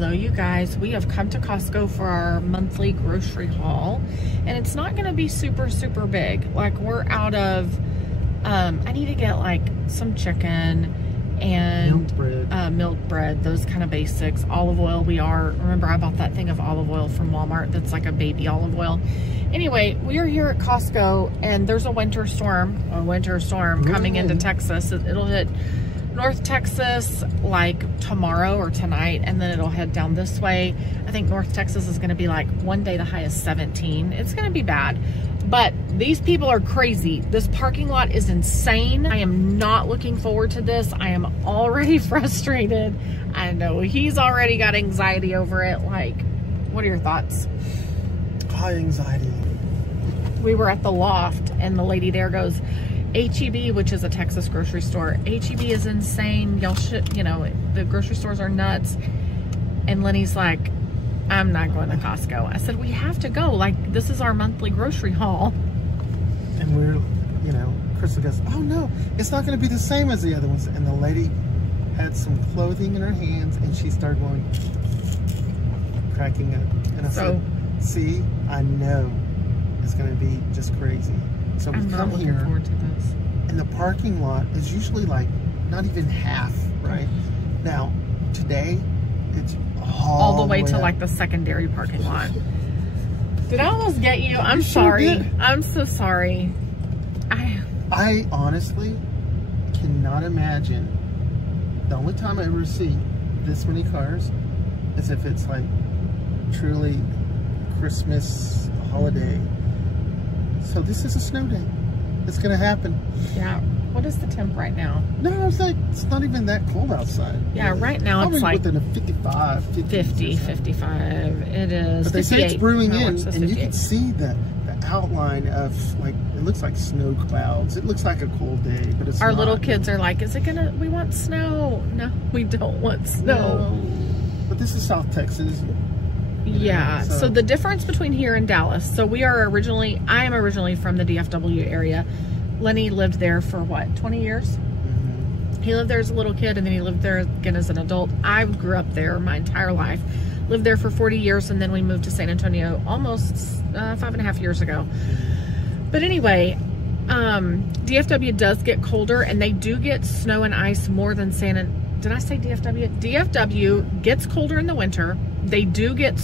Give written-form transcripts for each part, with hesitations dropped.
Hello you guys, we have come to Costco for our monthly grocery haul, and it's not going to be super big. Like, we're out of I need to get like some chicken and milk bread, those kind of basics. Olive oil, remember I bought that thing of olive oil from Walmart that's like a baby olive oil. Anyway, we are here at Costco and there's a winter storm coming into Texas. It'll hit North Texas like tomorrow or tonight, and then it'll head down this way. I think North Texas is going to be like one day the high is 17. It's going to be bad, but these people are crazy. This parking lot is insane. I am not looking forward to this. I am already frustrated. I know he's already got anxiety over it. Like, what are your thoughts? High anxiety. We were at the Loft and the lady there goes, HEB, which is a Texas grocery store. HEB is insane. Y'all should, you know, the grocery stores are nuts. And Lenny's like, I'm not going to Costco. I said, we have to go. Like, this is our monthly grocery haul. And we're, you know, Crystal goes, oh no, it's not going to be the same as the other ones. And the lady had some clothing in her hands and she started going, cracking up. And I said, see, I know it's going to be just crazy. So we come here, and the parking lot is usually like not even half, right? Now, today, it's all the way to like the secondary parking lot. Did I almost get you? I'm sorry. I'm so sorry. I honestly cannot imagine. The only time I ever see this many cars is if it's like truly Christmas holiday. So this is a snow day. It's gonna happen. Yeah. What is the temp right now? No, it's like, it's not even that cold outside. Yeah, right now probably it's like within a 55, 50, 55. It is. But they say it's brewing in, and 58. you can see the outline of, like, it looks like snow clouds. It looks like a cold day, but it's Our not. little kids are like, is it gonna, we want snow. No, we don't want snow. No. But this is South Texas. Yeah, so the difference between here and Dallas, so I am originally from the DFW area. Lenny lived there for what, 20 years? Mm-hmm. He lived there as a little kid and then he lived there again as an adult. I grew up there my entire life, lived there for 40 years, and then we moved to San Antonio almost 5.5 years ago. But anyway, DFW does get colder and they do get snow and ice more than did I say DFW? DFW gets colder in the winter. They do get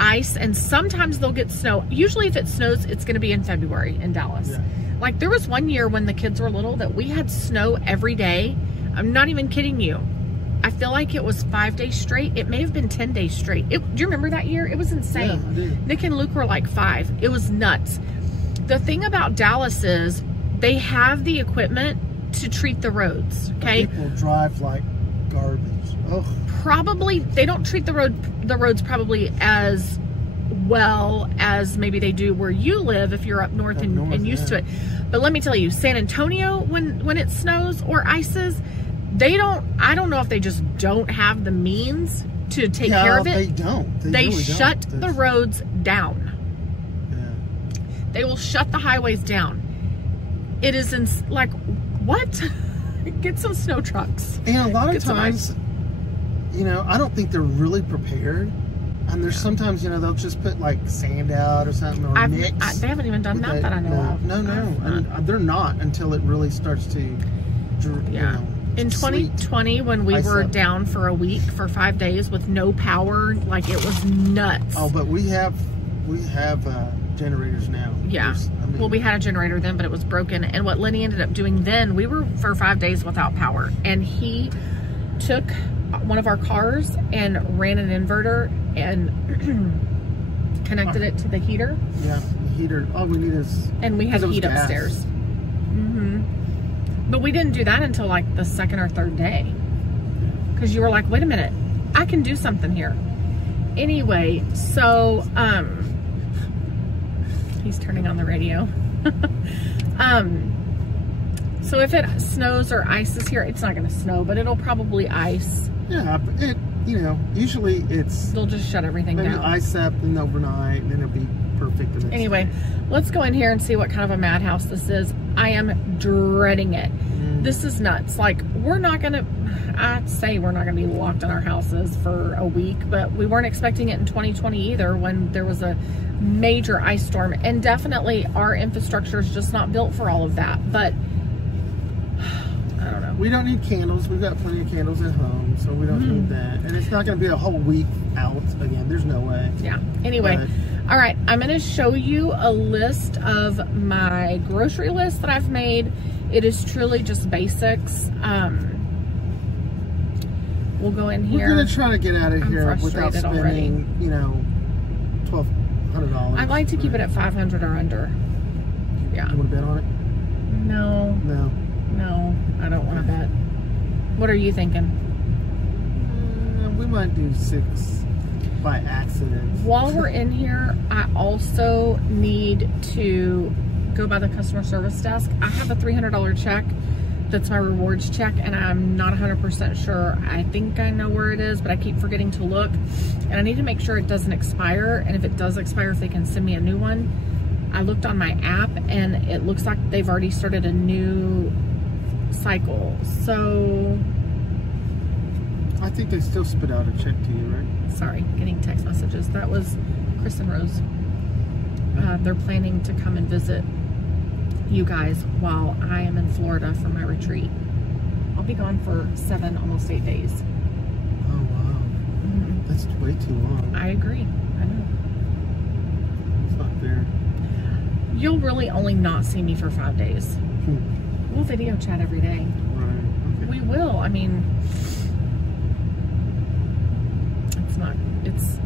ice, and sometimes they'll get snow. Usually if it snows, it's going to be in February in Dallas. Yeah. Like, there was one year when the kids were little that we had snow every day. I'm not even kidding you. I feel like it was 5 days straight. It may have been 10 days straight. Do you remember that year? It was insane. Yeah, I do. Nick and Luke were like 5. It was nuts. The thing about Dallas is they have the equipment to treat the roads, okay? People drive like garbage. Ugh. Probably they don't treat the roads probably as well as maybe they do where you live if you're up north and used to it. But let me tell you, San Antonio, when it snows or ices, I don't know if they just don't have the means to take care of it. They don't. They really shut the roads down. Yeah. They will shut the highways down. It is like, what? Get some snow trucks. And a lot of times, you know, I don't think they're really prepared. And there's sometimes, you know, they'll just put like sand out or something, or mix. They haven't even done that I know of. No. And they're not until it really starts to, you know, in 2020, when we were down for a week, for 5 days with no power, like, it was nuts. Oh, but we have generators now. Yeah. Well, we had a generator then, but it was broken. And what Lenny ended up doing then, we were for 5 days without power. And he took one of our cars and ran an inverter and connected it to the heater. Yeah, the heater. All we need is... And we had heat upstairs. Mm-hmm. But we didn't do that until like the second or third day. Because you were like, wait a minute, I can do something here. Anyway, so... he's turning on the radio. So if it snows or ices here, it's not going to snow, but it'll probably ice. Yeah, you know, usually they'll just shut everything down. Maybe ice up and overnight, and then it'll be perfect the next Anyway, day. let's go in here and see what kind of a madhouse this is. I am dreading it. This is nuts. Like, we're not gonna, I'd say we're not gonna be locked in our houses for a week, but we weren't expecting it in 2020 either, when there was a major ice storm, and definitely our infrastructure is just not built for all of that. But I don't know. We don't need candles. We've got plenty of candles at home, so we don't need that. And it's not going to be a whole week out again. There's no way. Yeah. Anyway, all right. I'm going to show you a list of my grocery list that I've made. It is truly just basics. We'll go in here. We're going to try to get out of here without spending, already. you know, $1,200. I'd like to keep it at 500 or under. Yeah. You want to bet on it? No. No. No, I don't want to bet. What are you thinking? We might do 6 by accident. While we're in here, I also need to go by the customer service desk. I have a $300 check. That's my rewards check, and I'm not 100% sure. I think I know where it is, but I keep forgetting to look. And I need to make sure it doesn't expire. And if it does expire, if they can send me a new one. I looked on my app, and it looks like they've already started a new cycle. So I think they still spit out a check to you, right? Sorry, getting text messages. That was Chris and Rose. They're planning to come and visit you guys while I am in Florida for my retreat. I'll be gone for 7, almost 8 days. Oh, wow. That's way too long. I agree. I know. It's not fair. You'll really only not see me for 5 days. We'll video chat every day. Right. Okay. We will. I mean, it's not, it's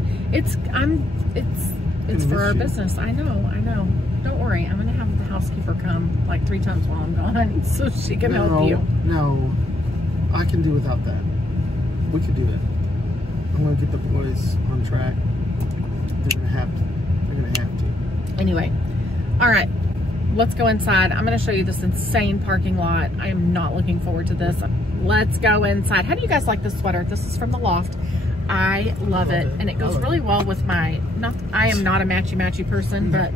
for our business. I know. Don't worry. I'm going to have the housekeeper come like 3 times while I'm gone so she can help you. No, I can do without that. We could do it. I'm going to get the boys on track. They're going to have to. They're going to have to. Anyway, all right. Let's go inside. I'm going to show you this insane parking lot. I am not looking forward to this. Let's go inside. How do you guys like this sweater? This is from the Loft. I love it. And it goes really well with my, I am not a matchy person, but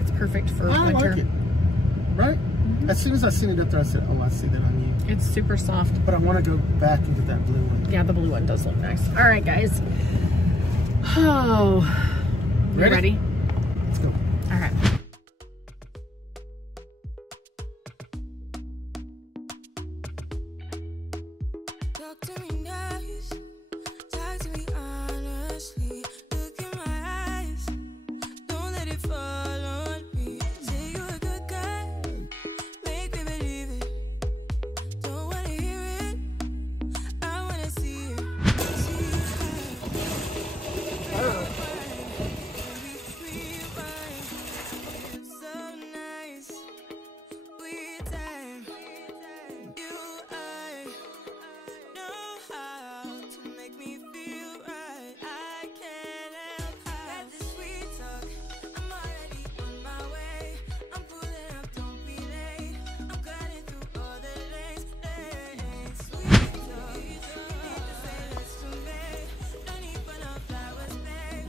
it's perfect for winter. I like it. Right? As soon as I seen it up there, I said, oh, I see that on you. It's super soft. But I want to go back into that blue one. Yeah, the blue one does look nice. All right, guys. Oh, you ready? Let's go. All right.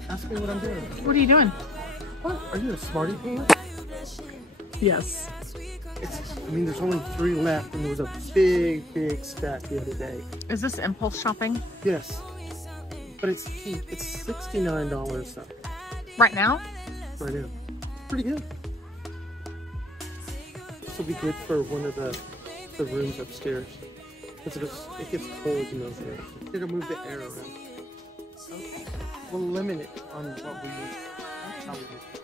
Ask me what I'm doing. What are you doing? What? Are you a smarty pants? Yes. I mean, there's only 3 left, and there was a big stack the other day. Is this impulse shopping? Yes. But it's cheap. It's $69 so. Right now? Right now. Pretty good. This will be good for one of the rooms upstairs. Because it gets cold in those rooms. It'll move the air around. Okay. We'll limit it on what we use. That's how we use it.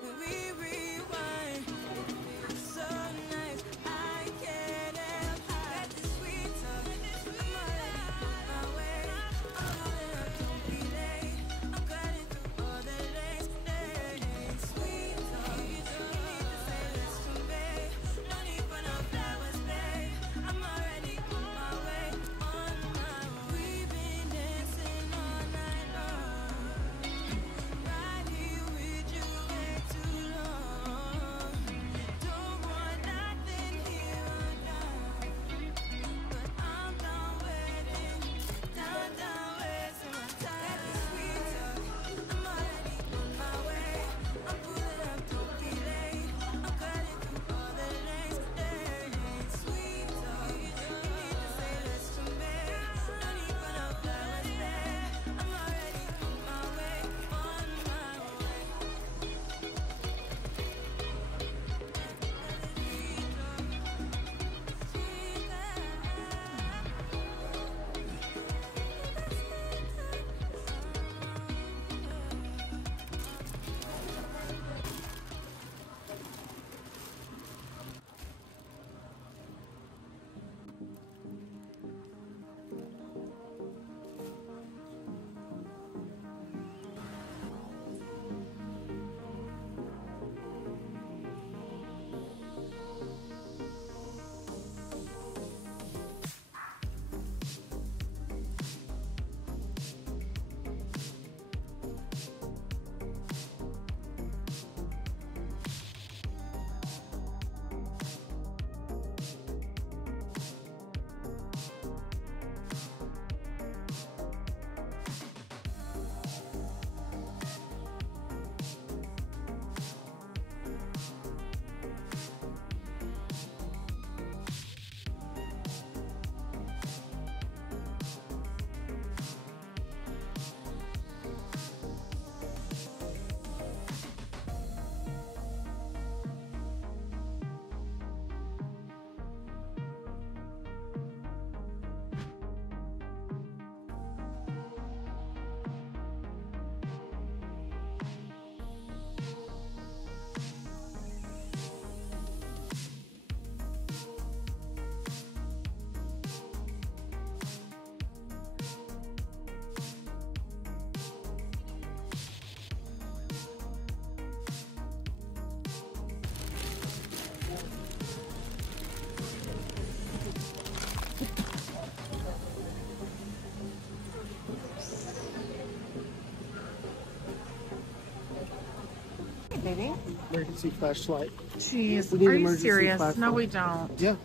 Baby? Emergency flashlight. Jeez, We need are you emergency serious? flashlight. No, we don't. Yeah.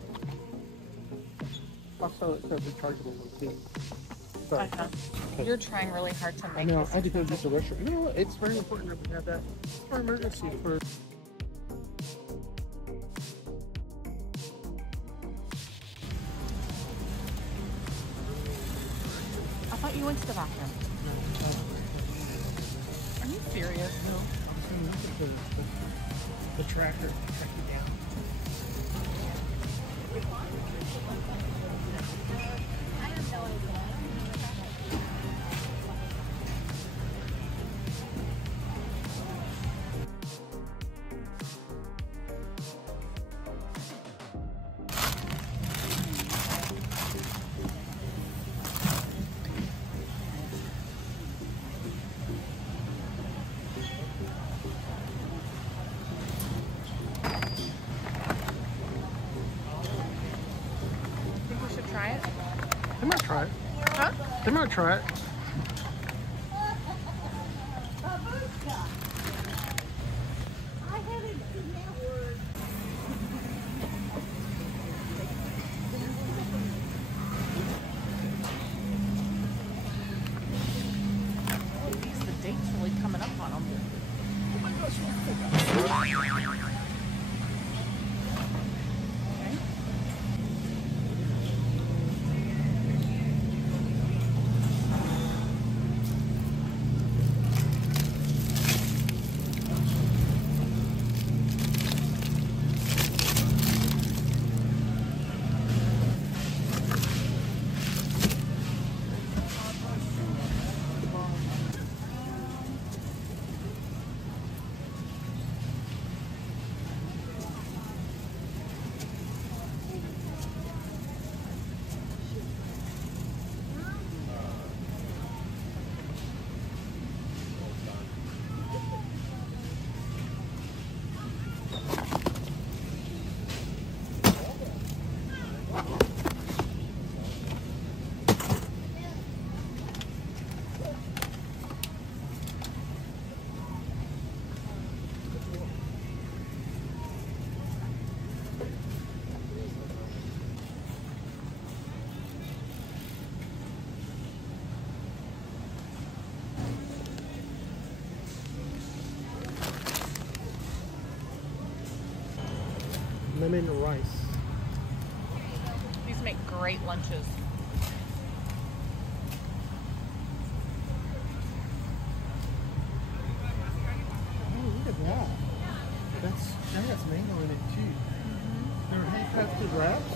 Also, it's a rechargeable one too. Sorry. Okay. You're trying really hard to I make know. this. I had to go use the restroom. You know what? It's very important that we have that for emergency. For I thought you went to the bathroom. Are you serious? no, I'm saying the tracker track you down. I have no idea. Try it? They might try it. Huh? They might try it. Oh, geez, the date's really coming up on them. Oh my gosh. Lemon rice. These make great lunches. Oh, look at that. That has mango in it too. They're handcrafted wraps.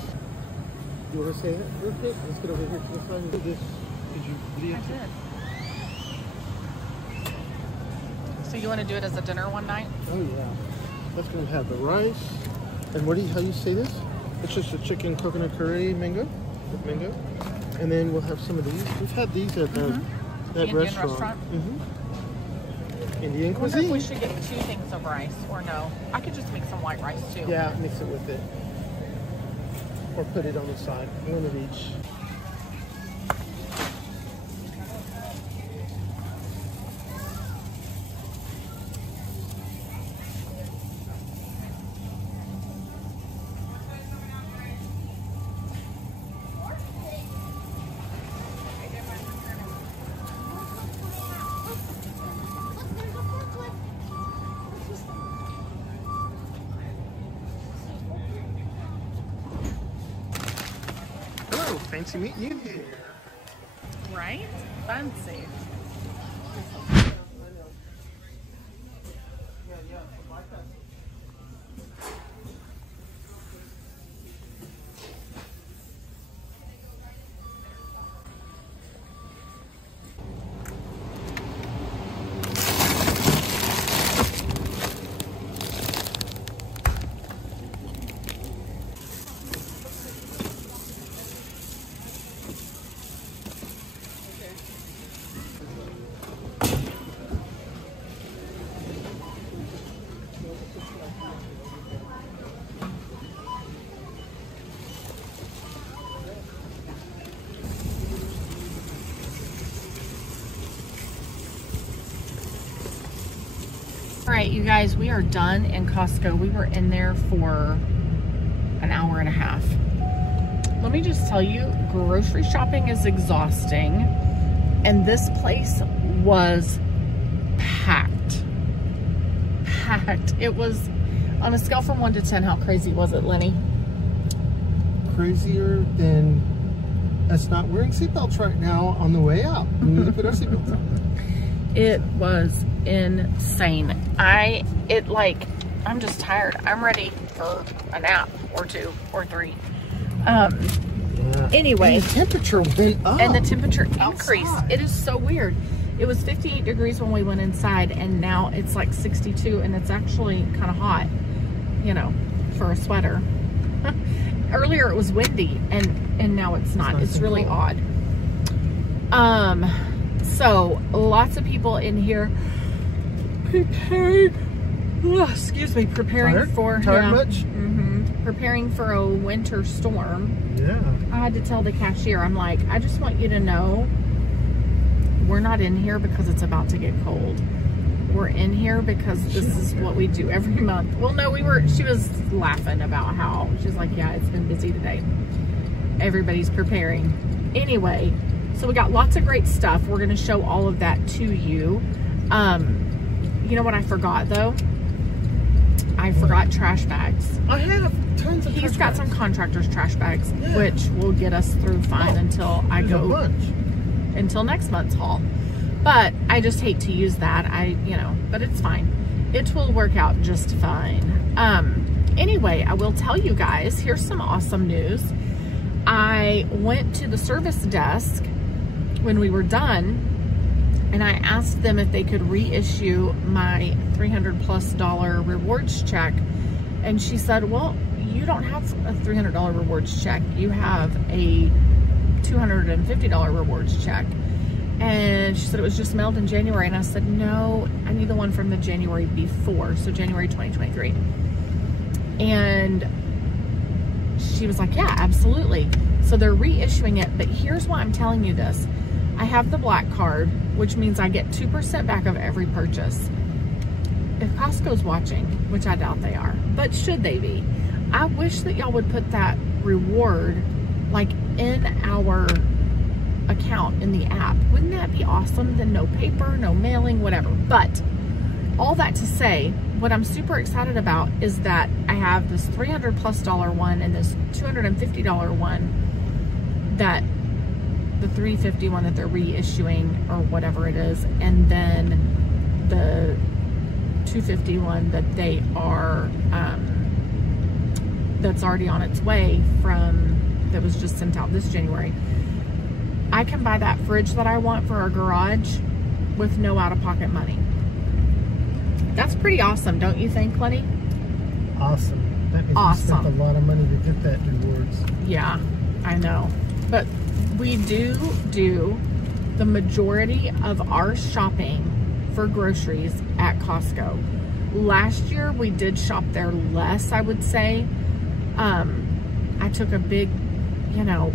You want to say it real quick? Let's get over here to the side and do this. Did you video it? I did. So you want to do it as a dinner one night? Oh yeah. That's gonna have the rice. And how you say this? It's just a chicken coconut curry mango with mango. And then we'll have some of these. We've had these at that Indian restaurant. Indian I wonder cuisine. if we should get 2 things of rice or no. I could just make some white rice too. Yeah, mix it with it. Or put it on the side. One of each. Hello, fancy meeting you here. Right? Fancy. right, you guys, we are done in Costco. We were in there for an hour and a half. Let me just tell you, grocery shopping is exhausting, and this place was packed. Packed. It was, on a scale from 1 to 10, how crazy was it, Lenny? Crazier than us not wearing seatbelts right now on the way out. We need to put our seatbelts on. It was insane. I'm just tired. I'm ready for a nap or 2 or 3. Yeah. Anyway. And the temperature went up. And the temperature outside. increased. It is so weird. It was 58 degrees when we went inside, and now it's like 62, and it's actually kind of hot, you know, for a sweater. Earlier it was windy, and now it's not. It's really odd. So lots of people in here preparing. Oh, excuse me, preparing Tired much? Preparing for a winter storm. Yeah. I had to tell the cashier, I'm like, I just want you to know, we're not in here because it's about to get cold. We're in here because this is what we do every month. Well, no, she was laughing about how, she's like, yeah, it's been busy today. Everybody's preparing. Anyway, so we got lots of great stuff. We're going to show all of that to you. You know what I forgot, though? I forgot trash bags. I have tons of He's got some contractor's trash bags, which will get us through fine until I go, until next month's haul. But I just hate to use that. But it's fine. It will work out just fine. Anyway, I will tell you guys, here's some awesome news. I went to the service desk when we were done, and I asked them if they could reissue my $300+ rewards check. And she said, well, you don't have a $300 rewards check. You have a $250 rewards check. And she said it was just mailed in January. And I said, no, I need the one from the January before. So January 2023. And she was like, yeah, absolutely. So they're reissuing it. But here's why I'm telling you this. I have the black card, which means I get 2% back of every purchase. If Costco's watching, which I doubt they are, but should they be, I wish that y'all would put that reward like in our account in the app. Wouldn't that be awesome? Then no paper, no mailing, whatever. But all that to say, what I'm super excited about is that I have this $300+ one and this $250 one, that the $350 one that they're reissuing or whatever it is, and then the $250 one that they are that's already on its way that was just sent out this January. I can buy that fridge that I want for our garage with no out-of-pocket money. That's pretty awesome, don't you think, Lenny? Awesome. That means we spent a lot of money to get that rewards. Yeah, I know. But we do the majority of our shopping for groceries at Costco. Last year we did shop there less, I would say. I took a big,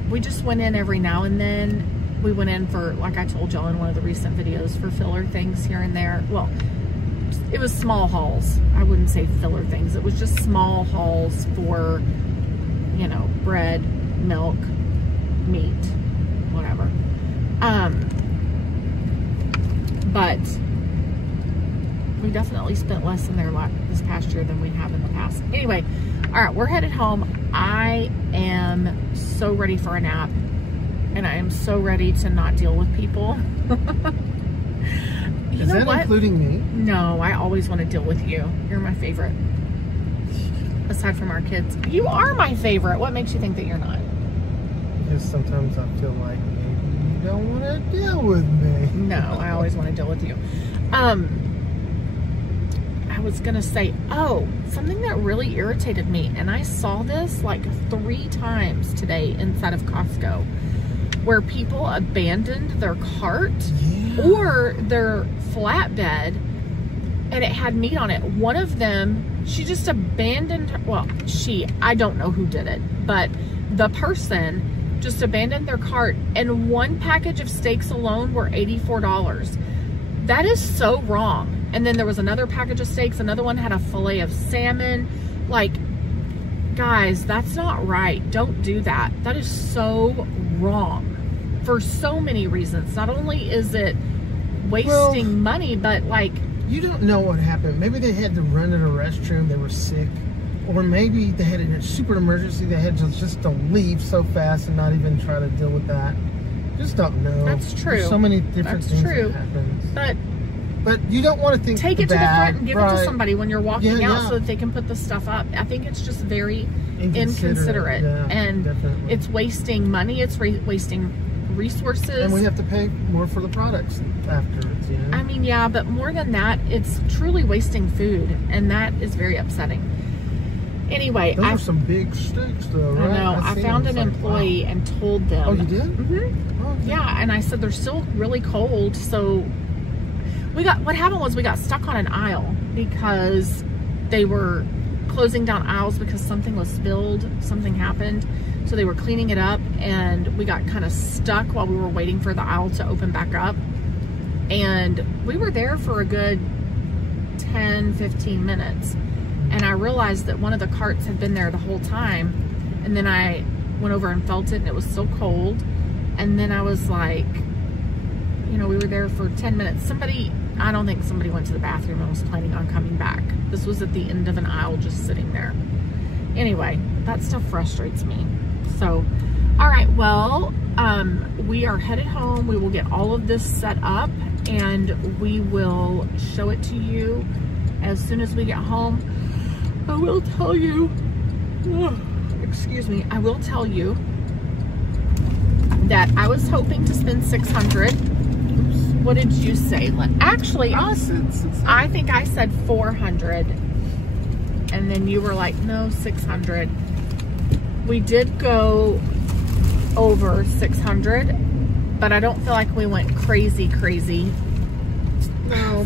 we just went in every now and then. We went in for, like I told y'all in one of the recent videos, for filler things here and there. Well, it was small hauls. I wouldn't say filler things. It was just small hauls for, bread, milk, meat, whatever. But we definitely spent less in there this past year than we have in the past. Anyway, all right, we're headed home. I am so ready for a nap, and I am so ready to not deal with people. Is that including me? No, I always want to deal with you. You're my favorite. Aside from our kids. You are my favorite. What makes you think that you're not? Because sometimes I feel like maybe you don't want to deal with me. No, I always want to deal with you. I was gonna say, something that really irritated me, and I saw this like 3 times today inside of Costco, where people abandoned their cart or their flatbed, and it had meat on it. One of them, she just abandoned, I don't know who did it, but the person just abandoned their cart, and 1 package of steaks alone were $84. That is so wrong. And then there was another package of steaks. Another one had a fillet of salmon. Like, guys, that's not right. Don't do that. That is so wrong for so many reasons. Not only is it wasting money, but like, you don't know what happened. Maybe they had to run to the restroom. They were sick. Or maybe they had a super emergency. They had just to leave so fast and not even try to deal with that. Just don't know. That's true. There's so many different things that happen. But you don't want to think take it to the front and give it to somebody when you're walking out so that they can put the stuff up. I think it's just very inconsiderate. And definitely. It's wasting money. It's wasting resources. And we have to pay more for the products afterwards, you know? I mean, yeah, but more than that, it's truly wasting food. And that is very upsetting. Anyway, those are some big steaks, though, right? I know. I found an employee and told them. Oh, you did? Mm-hmm. Oh, okay. Yeah, and I said they're still really cold. So what happened was we got stuck on an aisle because they were closing down aisles because something was spilled. Something happened. So they were cleaning it up, and we got kind of stuck while we were waiting for the aisle to open back up. And we were there for a good 10, 15 minutes. And I realized that one of the carts had been there the whole time. And then I went over and felt it, and it was so cold. And then I was like, you know, we were there for 10 minutes. I don't think somebody went to the bathroom and was planning on coming back. This was at the end of an aisle just sitting there. Anyway, that stuff frustrates me. So, all right, well, we are headed home. We will get all of this set up, and we will show it to you as soon as we get home. I will tell you, excuse me, I will tell you that I was hoping to spend $600. What did you say? Actually, I think I said $400. And then you were like, no, $600. We did go over $600, but I don't feel like we went crazy. No,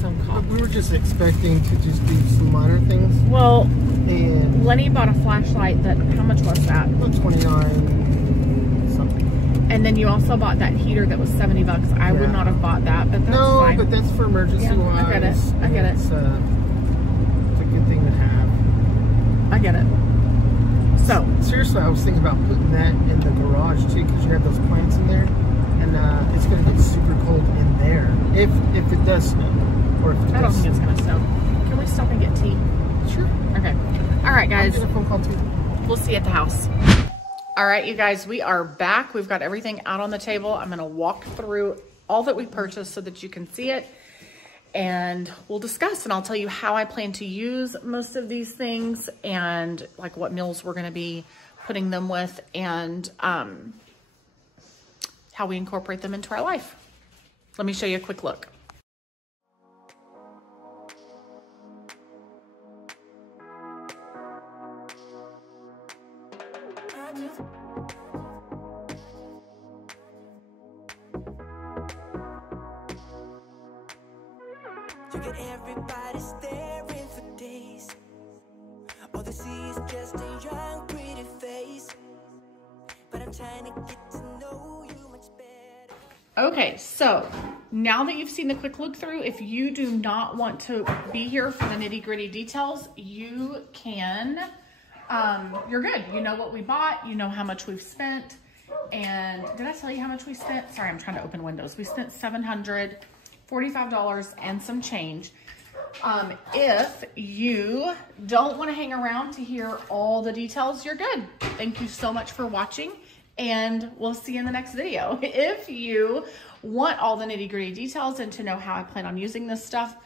we were just expecting to just do some minor things. Well, and Lenny bought a flashlight that, how much was that? About 29 something. And then you also bought that heater that was $70. I would not have bought that, but that's fine. No, but that's for emergency wise. I get it. I get it. It's a good thing to have. I get it. So seriously, I was thinking about putting that in the garage too, because you have those plants in there. And it's going to get super cold in there if it does snow. Or if it I don't think it's going to snow. Can we stop and get tea? Sure. Okay. All right, guys. I'll get a phone call too. We'll see you at the house. All right, you guys, we are back. We've got everything out on the table. I'm going to walk through all that we purchased so that you can see it. And we'll discuss, and I'll tell you how I plan to use most of these things and like what meals we're going to be putting them with, and how we incorporate them into our life. Let me show you a quick look. You get everybody staring for days. All they see is just a young, pretty face. But I'm trying to get to know you much better. Okay, so now that you've seen the quick look through, if you do not want to be here for the nitty-gritty details, you can, you're good. You know what we bought, you know how much we've spent. And did I tell you how much we spent? Sorry, I'm trying to open windows. We spent $745 and some change. If you don't want to hang around to hear all the details, you're good. Thank you so much for watching, and we'll see you in the next video. If you want all the nitty-gritty details and to know how I plan on using this stuff,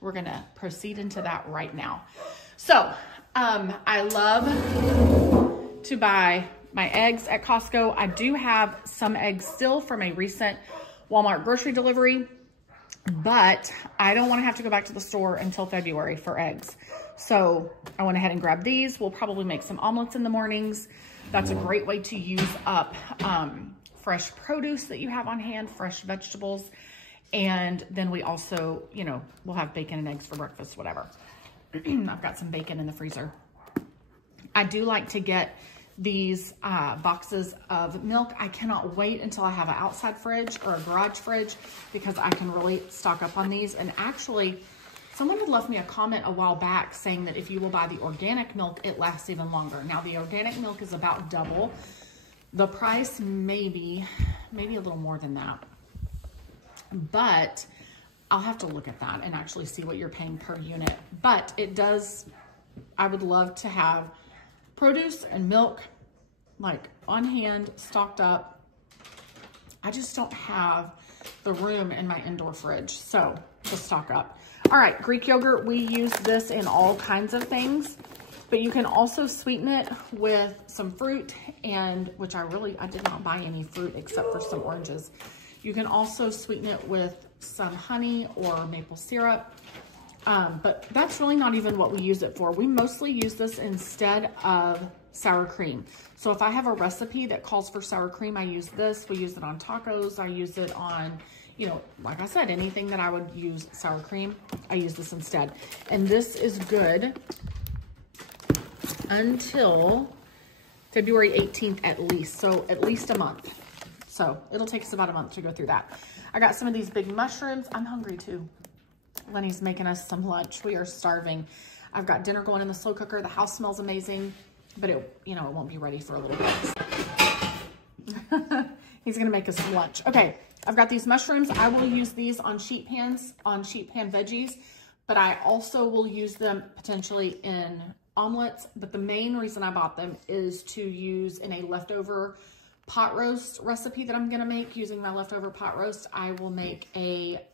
we're gonna proceed into that right now. So I love to buy my eggs at Costco. I do have some eggs still from a recent Walmart grocery delivery, but I don't want to have to go back to the store until February for eggs. So I went ahead and grabbed these. We'll probably make some omelets in the mornings. That's a great way to use up fresh produce that you have on hand, fresh vegetables. And then we also, you know, we'll have bacon and eggs for breakfast, whatever. I've got some bacon in the freezer. I do like to get these boxes of milk. I cannot wait until I have an outside fridge or a garage fridge, because I can really stock up on these. And actually, Someone had left me a comment a while back saying that if you will buy the organic milk, it lasts even longer. Now, the organic milk is about double the price, maybe a little more than that. But I'll have to look at that and actually see what you're paying per unit. But it does, I would love to have produce and milk like on hand, stocked up. I just don't have the room in my indoor fridge, so to stock up. All right, Greek yogurt, we use this in all kinds of things, but you can also sweeten it with some fruit, and which I did not buy any fruit except for some oranges. You can also sweeten it with some honey or maple syrup, but that's really not even what we use it for. We mostly use this instead of sour cream. So if I have a recipe that calls for sour cream, I use this. We use it on tacos. I use it on, you know, like I said, anything that I would use sour cream, I use this instead. And this is good until February 18th at least. So at least a month. So it'll take us about a month to go through that. I got some of these big mushrooms. I'm hungry too. Lenny's making us some lunch. We are starving. I've got dinner going in the slow cooker. The house smells amazing, but it won't be ready for a little bit. He's gonna make us some lunch. Okay, I've got these mushrooms. I will use these on sheet pan veggies, but I also will use them potentially in omelets. But the main reason I bought them is to use in a leftover pot roast recipe that I'm gonna make. Using my leftover pot roast, I will make a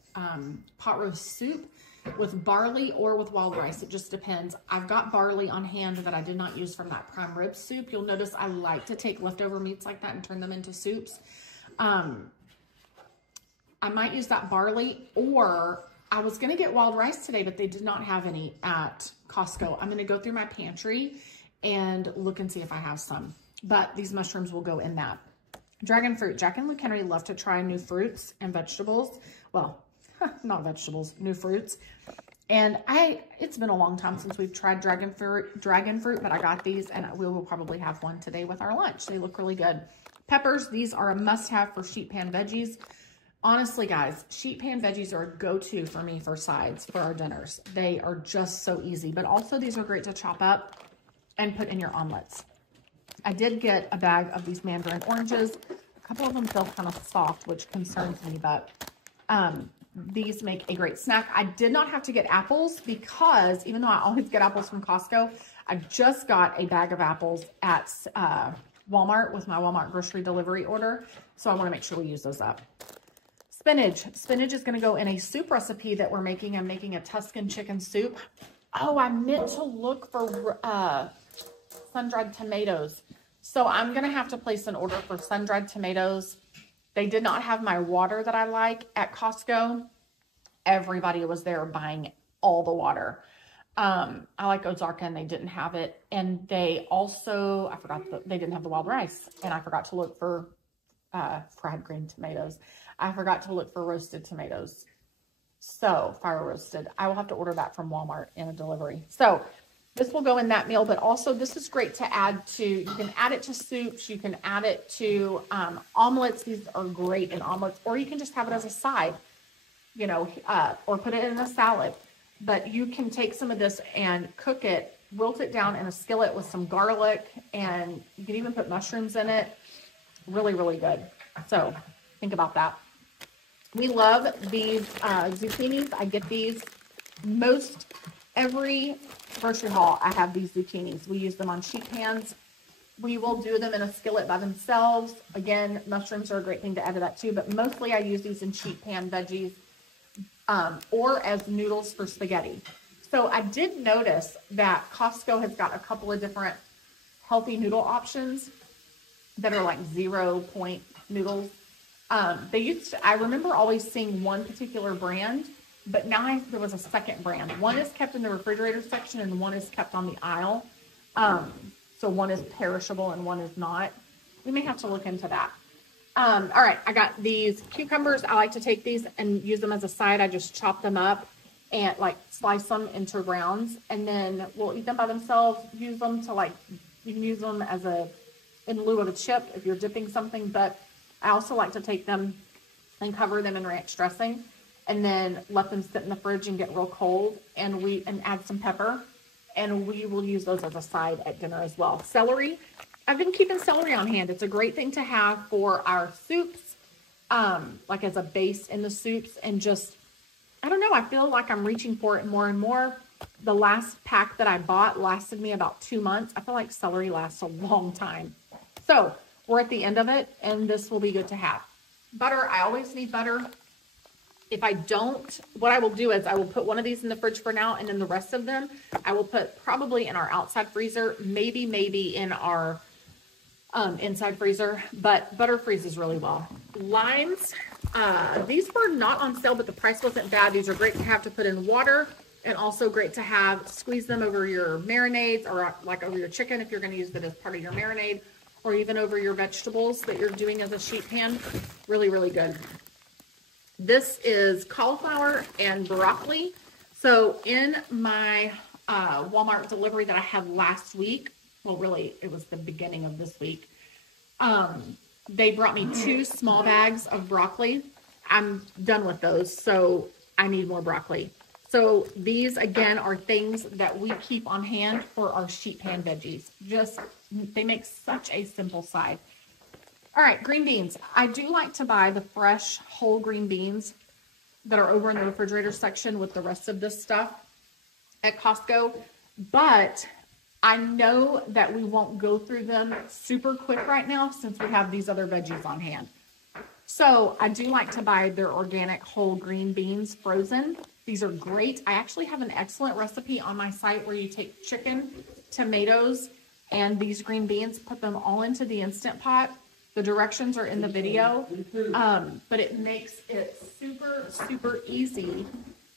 pot roast soup with barley or with wild rice. It just depends. I've got barley on hand that I did not use from that prime rib soup. You'll notice I like to take leftover meats like that and turn them into soups. I might use that barley, or I was gonna get wild rice today, but they did not have any at Costco. I'm gonna go through my pantry and look and see if I have some, but these mushrooms will go in that. Dragon fruit. Jack and Luke Henry love to try new fruits and vegetables. Well, not vegetables, new fruits. And it's been a long time since we've tried dragon fruit, but I got these and we will probably have one today with our lunch. They look really good. Peppers, these are a must-have for sheet pan veggies. Honestly, guys, sheet pan veggies are a go-to for me for sides for our dinners. They are just so easy, but also these are great to chop up and put in your omelets. I did get a bag of these mandarin oranges. A couple of them feel kind of soft, which concerns me, but these make a great snack. I did not have to get apples because even though I always get apples from Costco, I just got a bag of apples at Walmart with my Walmart grocery delivery order. So I want to make sure we use those up. Spinach. Spinach is going to go in a soup recipe that we're making. I'm making a Tuscan chicken soup. Oh, I meant to look for sun-dried tomatoes. So I'm going to have to place an order for sun-dried tomatoes. They did not have my water that I like at Costco. Everybody was there buying all the water. I like Ozarka and they didn't have it. And they also, they didn't have the wild rice. And I forgot to look for fried green tomatoes. I forgot to look for roasted tomatoes. So fire roasted. I will have to order that from Walmart in a delivery. So this will go in that meal, but also this is great to add to, you can add it to soups, you can add it to omelets. These are great in omelets, or you can just have it as a side, you know, or put it in a salad. But you can take some of this and cook it, wilt it down in a skillet with some garlic, and you can even put mushrooms in it. Really, really good. So think about that. We love these zucchinis. I get these every grocery haul. I have these zucchinis. We use them on sheet pans. We will do them in a skillet by themselves. Again, mushrooms are a great thing to add to that too, but mostly I use these in sheet pan veggies or as noodles for spaghetti. So I did notice that Costco has got a couple of different healthy noodle options that are like 0 point noodles. I remember always seeing one particular brand, but now there was a second brand. One is kept in the refrigerator section and one is kept on the aisle. So one is perishable and one is not. We may have to look into that. All right, I got these cucumbers. I like to take these and use them as a side. I just chop them up and like slice them into rounds, and then we'll eat them by themselves. Use them to you can use them as in lieu of a chip if you're dipping something, but I also like to take them and cover them in ranch dressing and then let them sit in the fridge and get real cold, and add some pepper, and we will use those as a side at dinner as well. Celery, I've been keeping celery on hand. It's a great thing to have for our soups, like as a base in the soups, and just, I don't know, I feel like I'm reaching for it more and more. The last pack that I bought lasted me about 2 months. I feel like celery lasts a long time. So we're at the end of it, and this will be good to have. Butter, I always need butter. If I don't, what I will do is I will put one of these in the fridge for now, and then the rest of them I will put probably in our outside freezer, maybe in our inside freezer, but butter freezes really well. Limes, these were not on sale, but the price wasn't bad. These are great to have to put in water, and also great to have, squeeze them over your marinades, or like over your chicken if you're going to use it as part of your marinade, or even over your vegetables that you're doing as a sheet pan. Really, really good. This is cauliflower and broccoli. So in my Walmart delivery that I had last week, well, really, it was the beginning of this week, they brought me 2 small bags of broccoli. I'm done with those, so I need more broccoli. So these, again, are things that we keep on hand for our sheet pan veggies. Just, they make such a simple side. All right, green beans. I do like to buy the fresh whole green beans that are over in the refrigerator section with the rest of this stuff at Costco, but I know that we won't go through them super quick right now since we have these other veggies on hand. So I do like to buy their organic whole green beans frozen. These are great. I actually have an excellent recipe on my site where you take chicken, tomatoes, and these green beans, put them all into the Instant Pot. The directions are in the video, but it makes it super, super easy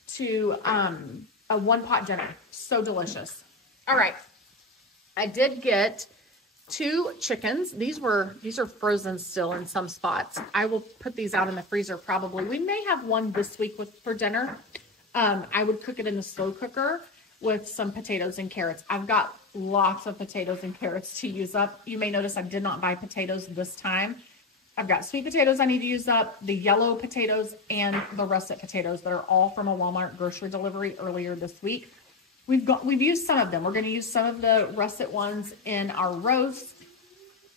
to a one-pot dinner. So delicious. All right. I did get 2 chickens. These are frozen still in some spots. I will put these out in the freezer probably. We may have one this week for dinner. I would cook it in the slow cooker with some potatoes and carrots. I've got lots of potatoes and carrots to use up. You may notice I did not buy potatoes this time. I've got sweet potatoes I need to use up, the yellow potatoes, and the russet potatoes that are all from a Walmart grocery delivery earlier this week. We've used some of them. We're going to use some of the russet ones in our roast.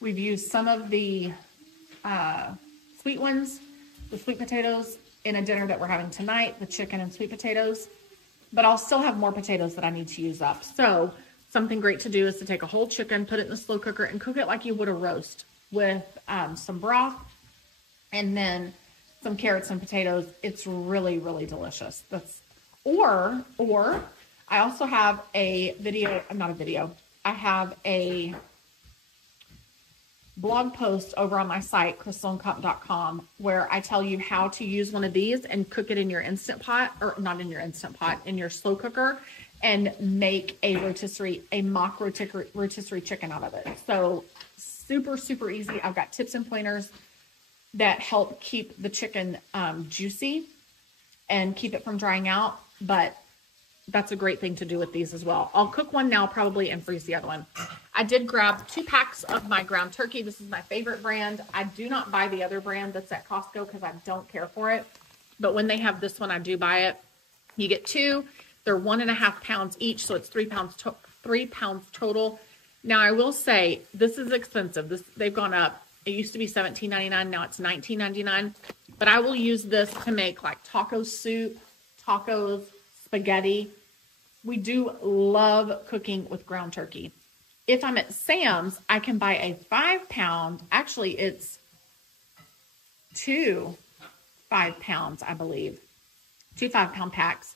We've used some of the sweet ones, the sweet potatoes, in a dinner that we're having tonight, the chicken and sweet potatoes. But I'll still have more potatoes that I need to use up. So something great to do is to take a whole chicken, put it in the slow cooker, and cook it like you would a roast with some broth and then some carrots and potatoes. It's really, really delicious. Or I also have a video, not a video, I have a blog post over on my site, crystallandcup.com, where I tell you how to use one of these and cook it in your Instant Pot, or not in your Instant Pot, in your slow cooker, and make a mock rotisserie chicken out of it. So super, super easy. I've got tips and pointers that help keep the chicken juicy and keep it from drying out, but that's a great thing to do with these as well. I'll cook one now probably and freeze the other one. I did grab 2 packs of my ground turkey. This is my favorite brand. I do not buy the other brand that's at Costco because I don't care for it. But when they have this one, I do buy it. You get 2. They're 1.5 pounds each, so it's 3 pounds, 3 pounds total. Now, I will say this is expensive. They've gone up. It used to be $17.99. Now it's $19.99. But I will use this to make like taco soup, tacos, spaghetti. We do love cooking with ground turkey. If I'm at Sam's, I can buy a 5-pound. Actually, it's 2 5-pounds, I believe. 2 5-pound packs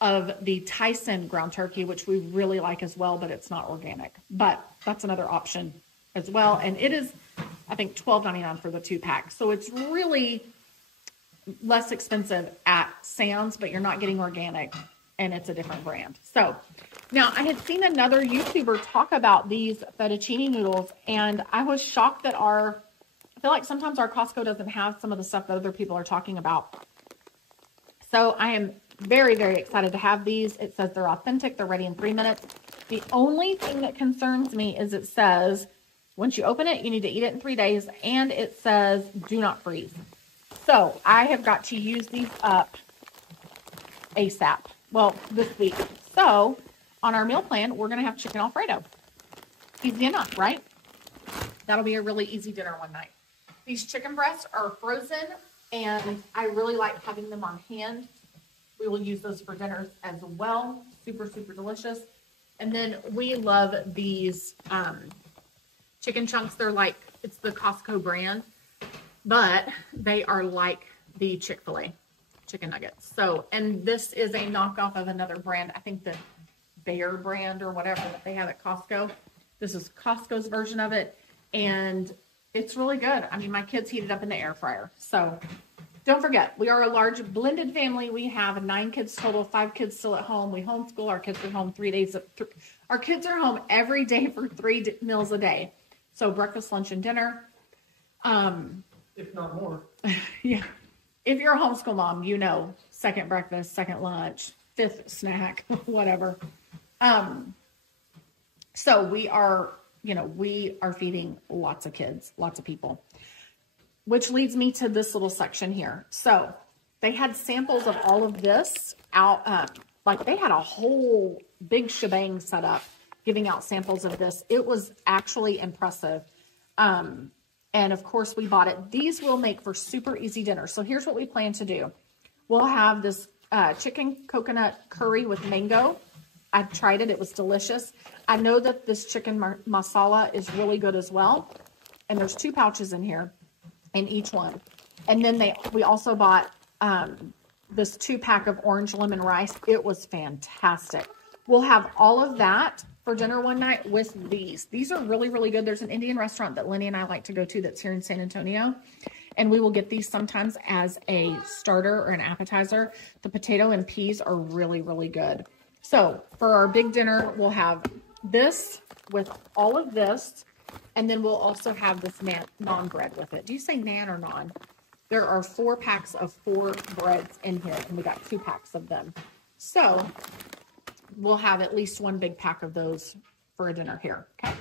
of the Tyson ground turkey, which we really like as well, but it's not organic. But that's another option as well. And it is, I think, $12.99 for the 2-pack. So it's really less expensive at Sam's, but you're not getting organic, and it's a different brand. So now I had seen another YouTuber talk about these fettuccine noodles, and I was shocked that I feel like sometimes our Costco doesn't have some of the stuff that other people are talking about. So I am very, very excited to have these. It says they're authentic. They're ready in 3 minutes. The only thing that concerns me is it says once you open it, you need to eat it in 3 days, and it says do not freeze. So I have got to use these up ASAP. Well, this week. So on our meal plan, we're going to have chicken Alfredo. Easy enough, right? That'll be a really easy dinner one night. These chicken breasts are frozen, and I really like having them on hand. We will use those for dinners as well. Super, super delicious. And then we love these chicken chunks. They're like, it's the Costco brand, but they are like the Chick-fil-A chicken nuggets. So, and this is a knockoff of another brand. I think the Bear brand or whatever that they have at Costco. This is Costco's version of it, and it's really good. I mean, my kids heat it up in the air fryer. So don't forget, we are a large blended family. We have 9 kids total, 5 kids still at home. We homeschool. Our kids are home 3 days. Our kids are home every day for 3 meals a day. So breakfast, lunch, and dinner. If not more. Yeah. If you're a homeschool mom, you know, second breakfast, second lunch, 5th snack, whatever. So we are, you know, we are feeding lots of kids, lots of people, which leads me to this little section here. So they had samples of all of this out, like they had a whole big shebang set up giving out samples of this. It was actually impressive. And of course we bought it. These will make for super easy dinner. So here's what we plan to do. We'll have this chicken coconut curry with mango. I tried it. It was delicious. I know that this chicken masala is really good as well. And there's 2 pouches in here in each one. And then we also bought this 2-pack of orange lemon rice. It was fantastic. We'll have all of that for dinner one night with these. These are really, really good. There's an Indian restaurant that Lenny and I like to go to that's here in San Antonio. And we will get these sometimes as a starter or an appetizer. The potato and peas are really, really good. So for our big dinner, we'll have this with all of this. And then we'll also have this naan bread with it. Do you say naan or naan? There are 4 packs of 4 breads in here, and we got 2 packs of them. So we'll have at least 1 big pack of those for a dinner here, okay?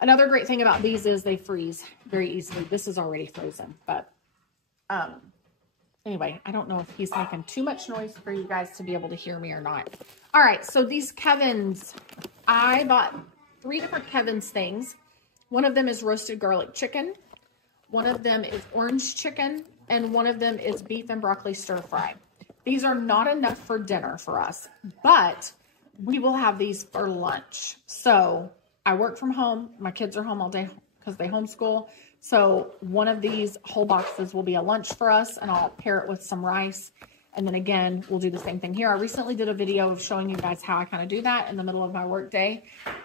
Another great thing about these is they freeze very easily. This is already frozen, but anyway, I don't know if he's making too much noise for you guys to be able to hear me or not. All right, so these Kevin's, I bought 3 different Kevin's things. One of them is roasted garlic chicken. One of them is orange chicken. And one of them is beef and broccoli stir fry. These are not enough for dinner for us, but we will have these for lunch. So I work from home. My kids are home all day because they homeschool. So one of these whole boxes will be a lunch for us, and I'll pair it with some rice. And then again, we'll do the same thing here. I recently did a video of showing you guys how I kind of do that in the middle of my work day.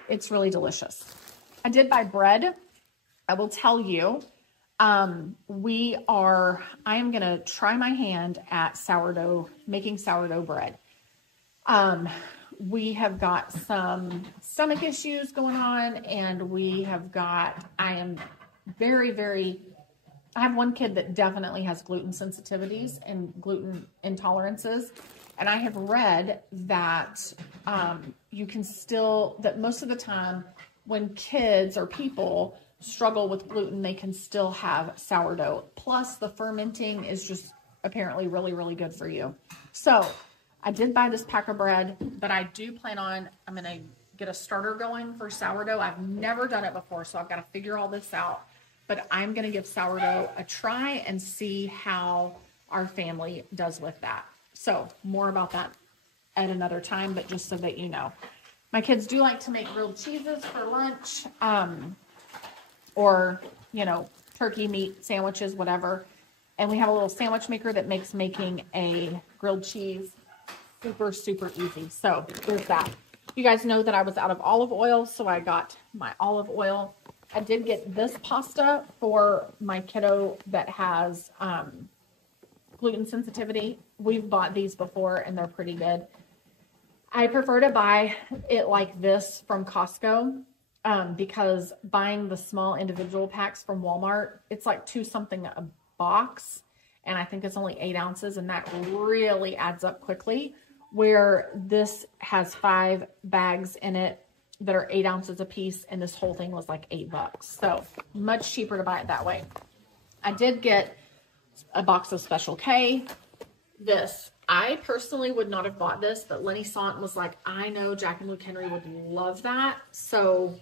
It's really delicious. I did buy bread. I will tell you, I am going to try my hand at making sourdough bread. We have got some stomach issues going on, and I am I have one kid that definitely has gluten sensitivities and gluten intolerances. And I have read that that most of the time when kids or people struggle with gluten, they can still have sourdough. Plus the fermenting is just apparently really, really good for you. So I did buy this pack of bread, but I do plan on, I'm going to get a starter going for sourdough. I've never done it before, so I've got to figure all this out. But I'm going to give sourdough a try and see how our family does with that. So more about that at another time, but just so that you know. My kids do like to make grilled cheeses for lunch, or, turkey meat sandwiches, whatever. And we have a little sandwich maker that makes making a grilled cheese super, super easy. So there's that. You guys know that I was out of olive oil, so I got my olive oil. I did get this pasta for my kiddo that has gluten sensitivity. We've bought these before, and they're pretty good. I prefer to buy it like this from Costco because buying the small individual packs from Walmart, it's like $2 something a box, and I think it's only 8 ounces, and that really adds up quickly, where this has 5 bags in it that are 8 ounces a piece, and this whole thing was like $8. So much cheaper to buy it that way. I did get a box of Special K, this I personally would not have bought this, but Lenny saw it and was like, I know Jack and Luke Henry would love that. So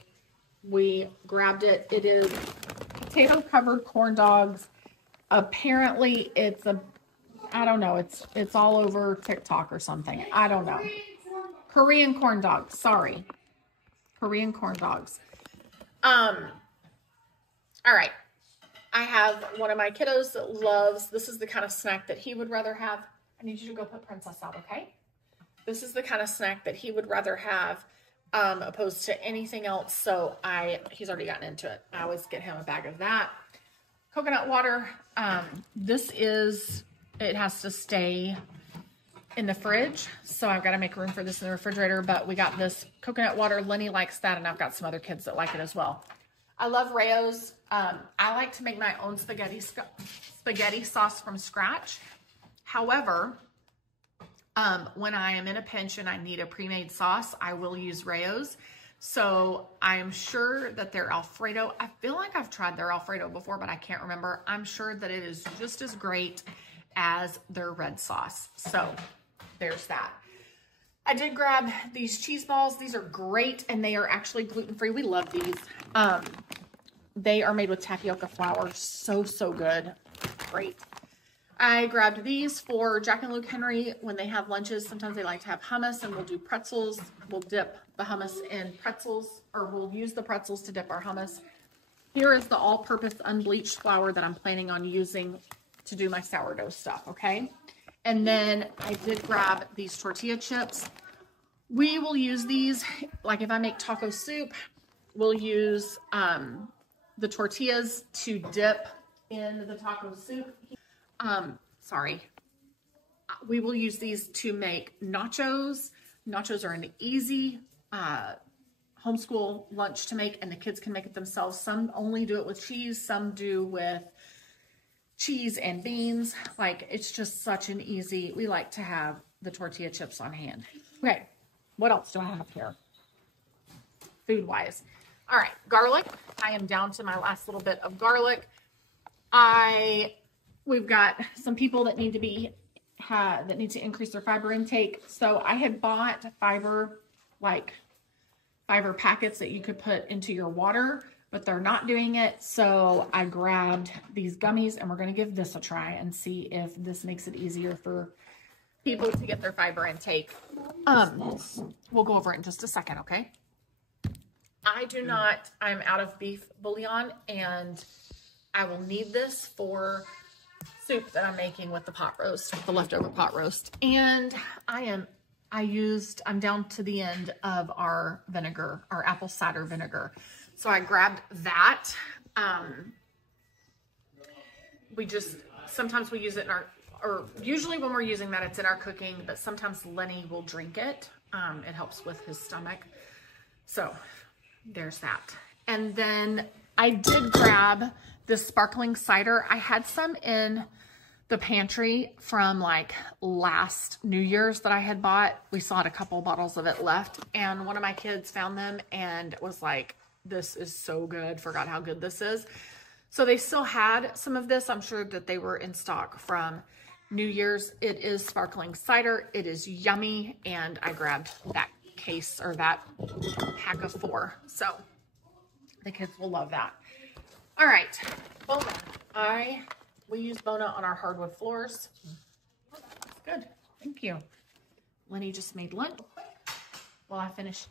we grabbed it. It is potato covered corn dogs. Apparently it's I don't know. It's all over TikTok or something. I don't know. Korean corn dogs. Sorry. Korean corn dogs. All right. I have one of my kiddos that loves, this is the kind of snack that he would rather have. I need you to go put Princess out, okay? This is the kind of snack that he would rather have opposed to anything else. So he's already gotten into it. I always get him a bag of that. Coconut water. It has to stay in the fridge. So I've got to make room for this in the refrigerator, but we got this coconut water. Lenny likes that, and I've got some other kids that like it as well. I love Rayo's. I like to make my own spaghetti sauce from scratch. However, when I am in a pinch and I need a pre-made sauce, I will use Rayo's. So I'm sure that their Alfredo, I feel like I've tried their Alfredo before, but I can't remember. I'm sure that it is just as great as their red sauce. So there's that. I did grab these cheese balls. These are great, and they are actually gluten-free. We love these. They are made with tapioca flour. So, so good. Great. I grabbed these for Jack and Luke Henry when they have lunches. Sometimes they like to have hummus, and we'll do pretzels. We'll dip the hummus in pretzels, or we'll use the pretzels to dip our hummus. Here is the all-purpose unbleached flour that I'm planning on using to do my sourdough stuff, okay? And then I did grab these tortilla chips. We will use these, like if I make taco soup, we'll use the tortillas to dip in the taco soup. We will use these to make nachos. Nachos are an easy homeschool lunch to make, and the kids can make it themselves. Some only do it with cheese, some do with cheese and beans. Like, it's just such an easy, we like to have the tortilla chips on hand. Okay, what else do I have here? Food-wise. All right, garlic. I am down to my last little bit of garlic. We've got some people that need to increase their fiber intake. So I had bought fiber packets that you could put into your water, but they're not doing it. So I grabbed these gummies, and we're going to give this a try and see if this makes it easier for people to get their fiber intake. We'll go over it in just a second, okay? I'm out of beef bouillon, and I will need this for soup that I'm making with the pot roast, the leftover pot roast. And I'm down to the end of our vinegar, our apple cider vinegar. So I grabbed that. Sometimes we use it usually when we're using that, it's in our cooking, but sometimes Lenny will drink it. It helps with his stomach. So there's that. And then I did grab this sparkling cider. I had some in the pantry from like last New Year's that I had bought. We still had a couple bottles of it left, and one of my kids found them and was like, this is so good. Forgot how good this is. So they still had some of this. I'm sure that they were in stock from New Year's. It is sparkling cider. It is yummy, and I grabbed that case, or that pack of 4. So the kids will love that. All right, Bona. We use Bona on our hardwood floors. That's good. Thank you. Lenny just made lunch while I finish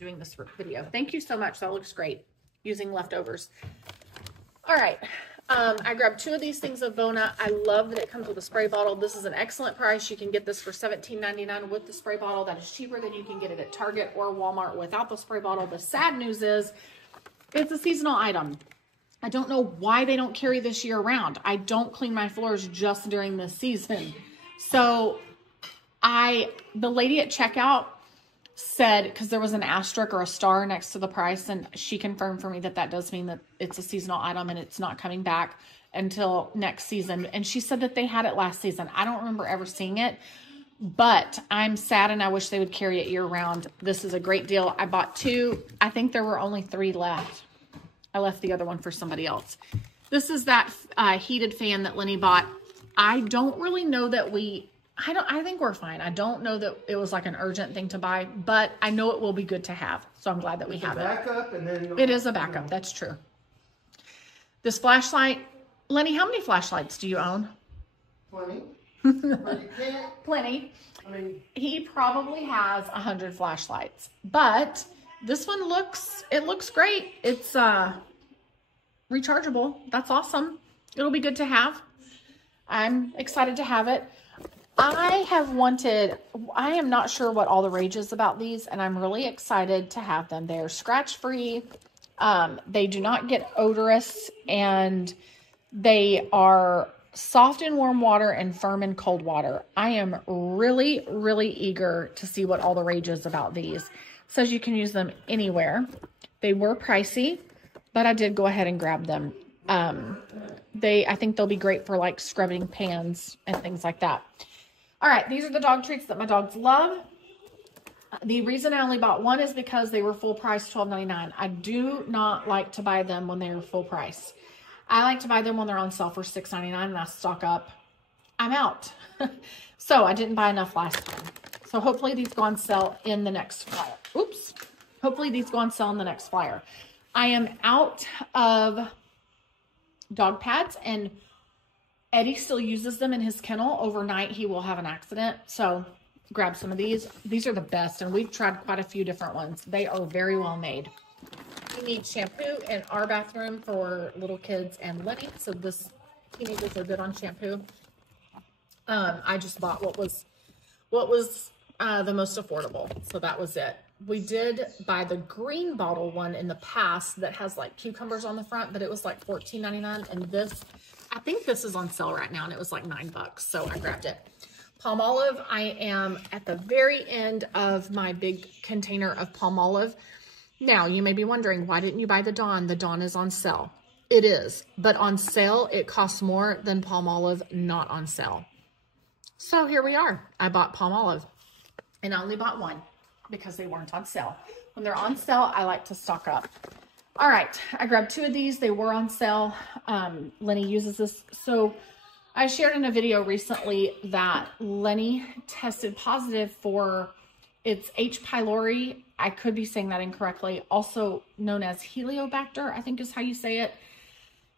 doing this video. Thank you so much. That looks great. Using leftovers. All right. I grabbed 2 of these things of Bona. I love that it comes with a spray bottle. This is an excellent price. You can get this for $17.99 with the spray bottle. That is cheaper than you can get it at Target or Walmart without the spray bottle. The sad news is it's a seasonal item. I don't know why they don't carry this year round. I don't clean my floors just during this season. So the lady at checkout said, because there was an asterisk or a star next to the price, and she confirmed for me that that does mean that it's a seasonal item and it's not coming back until next season. And she said that they had it last season. I don't remember ever seeing it, but I'm sad and I wish they would carry it year round. This is a great deal. I bought 2. I think there were only 3 left. I left the other one for somebody else. This is that heated fan that Lenny bought. I don't really know that we I think we're fine. I don't know that it was like an urgent thing to buy, but I know it will be good to have. So I'm glad that we have it. Backup and then It is a backup. That's true. This flashlight, Lenny, how many flashlights do you own? Plenty. But you can't. Plenty. I mean, He probably has 100 flashlights, but this one looks great. It's rechargeable. That's awesome. It'll be good to have. I'm excited to have it. I am not sure what all the rage is about these, and I'm really excited to have them. They're scratch-free. They do not get odorous, and they are soft in warm water and firm in cold water. I am really, really eager to see what all the rage is about these. It says you can use them anywhere. They were pricey, but I did go ahead and grab them. I think they'll be great for like scrubbing pans and things like that. All right, these are the dog treats that my dogs love. The reason I only bought one is because they were full price, $12.99. I do not like to buy them when they are full price. I like to buy them when they're on sale for $6.99 and I stock up. I'm out. So I didn't buy enough last time. So hopefully these go on sale in the next flyer. Oops. Hopefully these go on sale in the next flyer. I am out of dog pads, and Eddie still uses them in his kennel. Overnight he will have an accident, so grab some of these. These are the best, and we've tried quite a few different ones. They are very well made. We need shampoo in our bathroom for little kids and Lenny, so this teenagers are good on shampoo. I just bought what was the most affordable, so that was it. We did buy the green bottle one in the past that has like cucumbers on the front, but it was like $14.99, and this, I think this is on sale right now, and it was like $9, so I grabbed it. Palmolive, I am at the very end of my big container of Palmolive. Now, you may be wondering, why didn't you buy the Dawn? The Dawn is on sale. It is, but on sale, it costs more than Palmolive not on sale. So here we are. I bought Palmolive, and I only bought one because they weren't on sale. When they're on sale, I like to stock up. All right, I grabbed two of these. They were on sale. Lenny uses this. So I shared in a video recently that Lenny tested positive for its H. pylori. I could be saying that incorrectly. Also known as Heliobacter, I think is how you say it.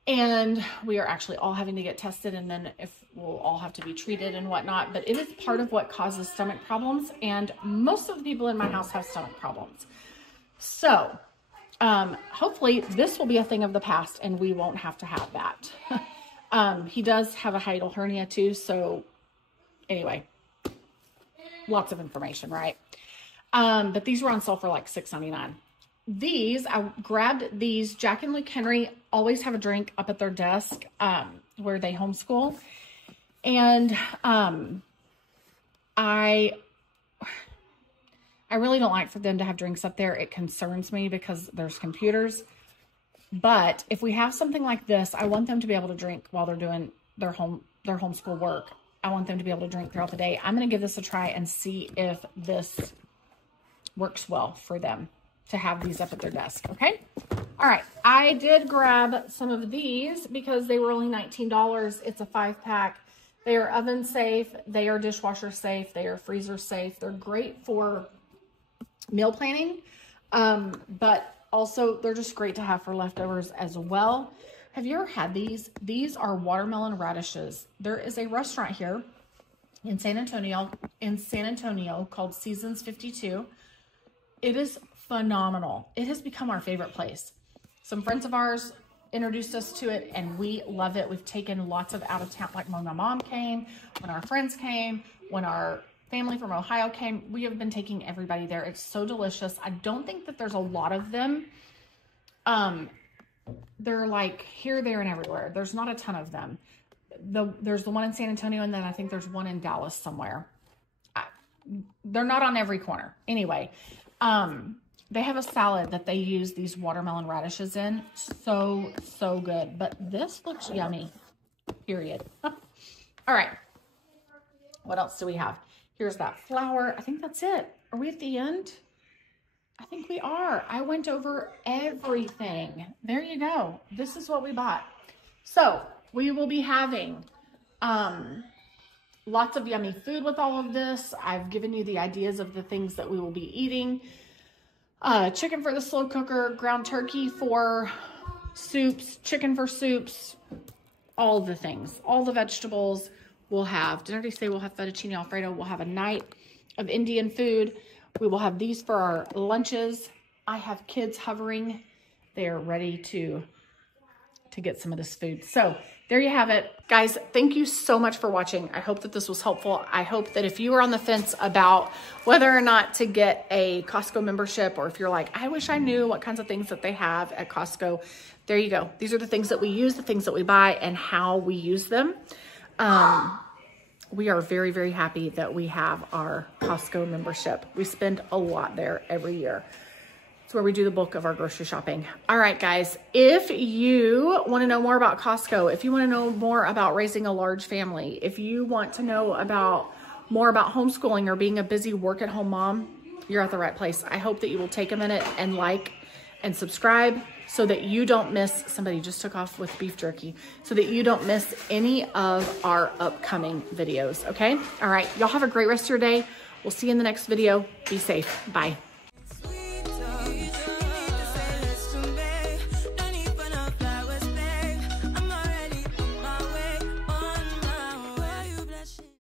And we are actually all having to get tested, and then if we'll all have to be treated and whatnot. But it is part of what causes stomach problems, and most of the people in my house have stomach problems. So hopefully this will be a thing of the past, and we won't have to have that. He does have a hiatal hernia too, so anyway, lots of information, right? But these were on sale for like $6.99. These, I grabbed these. Jack and Luke Henry always have a drink up at their desk where they homeschool. And I really don't like for them to have drinks up there. It concerns me because there's computers. But if we have something like this, I want them to be able to drink while they're doing their homeschool work. I want them to be able to drink throughout the day. I'm going to give this a try and see if this works well for them to have these up at their desk. Okay. All right. I did grab some of these because they were only $19. It's a 5-pack. They are oven safe. They are dishwasher safe. They are freezer safe. They're great for meal planning. But also they're just great to have for leftovers as well. Have you ever had these? These are watermelon radishes. There is a restaurant here in San Antonio called Seasons 52. It is phenomenal. It has become our favorite place. Some friends of ours introduced us to it, and we love it. We've taken lots of out of town, like when my mom came, when our friends came, when our family from Ohio came. We have been taking everybody there. It's so delicious. I don't think that there's a lot of them. They're like here, there, and everywhere. There's not a ton of them. There's the one in San Antonio, and then I think there's one in Dallas somewhere. They're not on every corner. Anyway, they have a salad that they use these watermelon radishes in. So, so good. But this looks yummy, period. All right. What else do we have? Here's that flour. I think that's it. Are we at the end? I think we are. I went over everything. There you go. This is what we bought. So we will be having Lots of yummy food with all of this. I've given you the ideas of the things that we will be eating. Chicken for the slow cooker, ground turkey for soups, chicken for soups, all the things, all the vegetables we'll have. Did I already say we'll have fettuccine Alfredo? We'll have a night of Indian food. We will have these for our lunches. I have kids hovering. They are ready to get some of this food. So there you have it. Guys, thank you so much for watching. I hope that this was helpful. I hope that if you were on the fence about whether or not to get a Costco membership, or if you're like, I wish I knew what kinds of things that they have at Costco, there you go. These are the things that we use, the things that we buy, and how we use them. We are very, very happy that we have our Costco membership. We spend a lot there every year. It's where we do the bulk of our grocery shopping. All right, guys, if you want to know more about Costco, if you want to know more about raising a large family, if you want to know more about homeschooling or being a busy work-at-home mom, you're at the right place. I hope that you will take a minute and like and subscribe so that you don't miss, somebody just took off with beef jerky, so that you don't miss any of our upcoming videos, okay? All right, y'all have a great rest of your day. We'll see you in the next video. Be safe. Bye.